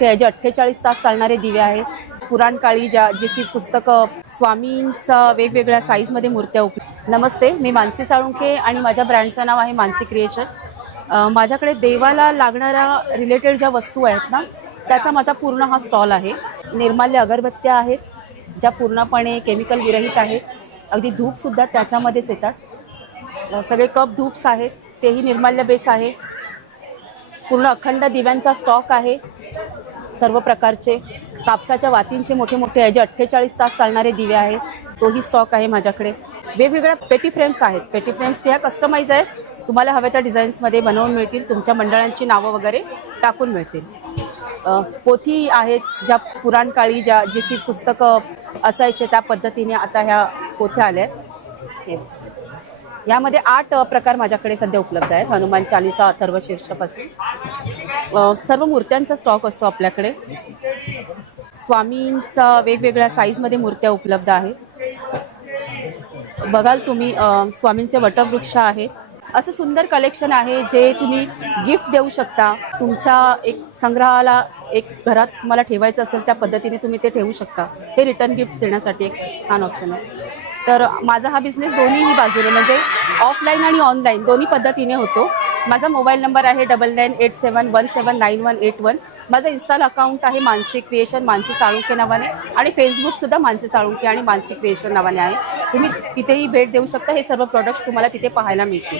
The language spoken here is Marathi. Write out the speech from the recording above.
जे 48 तास चालणारे दिवे आहेत. पुराणकाळी जशी पुस्तकं, स्वामींचा वेगवेगळ्या साईजमध्ये मूर्त्या नमस्ते, मी मानसी साळुंखे आणि माझ्या ब्रँडचं नाव आहे मानसी क्रिएशन. माझ्याकडे देवाला लागणाऱ्या रिलेटेड ज्या वस्तू आहेत ना, त्याचा माझा पूर्ण हा स्टॉल आहे. निर्माल्य अगरबत्त्या आहेत ज्या पूर्णपणे केमिकल विरहित आहेत. अगदी धूपसुद्धा त्याच्यामध्येच येतात. सगळे कप धूप्स आहेत, तेही निर्माल्य बेस आहे. पूर्ण अखंड दिव्यांचा स्टॉक आहे. सर्व प्रकारचे कापसाच्या वातींचे मोठे मोठे जे 48 तास चालणारे दिवे आहेत, तोही स्टॉक आहे माझ्याकडे. वेगवेगळ्या पेटी फ्रेम्स आहेत. पेटी फ्रेम्स ह्या कस्टमाइज आहेत, तुम्हाला हव्या त्या डिझाईन्समध्ये बनवून मिळतील. तुमच्या मंडळांची नावं वगैरे टाकून मिळतील. पोथी आहेत ज्या पुराणकाळी जशी पुस्तकं असायचे त्या पद्धतीने आता ह्या पोथ्या आल्या आहेत. यामध्ये 8 प्रकार माझ्याकडे सध्या उपलब्ध आहेत. हनुमान चालीसा, अथर्व शीर्षपासून सर्व मूर्त्यांचा स्टॉक असतो आपल्याकडे. स्वामींचा वेगवेगळ्या साईजमध्ये मूर्त्या उपलब्ध आहेत. बघाल तुम्ही स्वामींचे वटवृक्ष आहेत. असं सुंदर कलेक्शन आहे जे तुम्ही गिफ्ट देऊ शकता. तुमच्या एक संग्रहाला एक घरात तुम्हाला ठेवायचं असेल त्या पद्धतीने तुम्ही ते ठेवू शकता. हे रिटर्न गिफ्ट देण्यासाठी एक छान ऑप्शन आहे. तर माझा हा बिझनेस दोन्हीही बाजूने म्हणजे ऑफलाईन आणि ऑनलाईन दोन्ही पद्धतीने होतो. माझा मोबाईल नंबर आहे 9987179181. माझं इन्स्टाला अकाउंट आहे मानसी क्रिएशन, मानसी साळुंखे नावाने, आणि फेसबुकसुद्धा मानसी साळुंखे आणि मानसी क्रिएशन नावाने आहे. तुम्ही तिथेही भेट देऊ शकता. हे सर्व प्रोडक्ट्स तुम्हाला तिथे पाहायला मिळतील.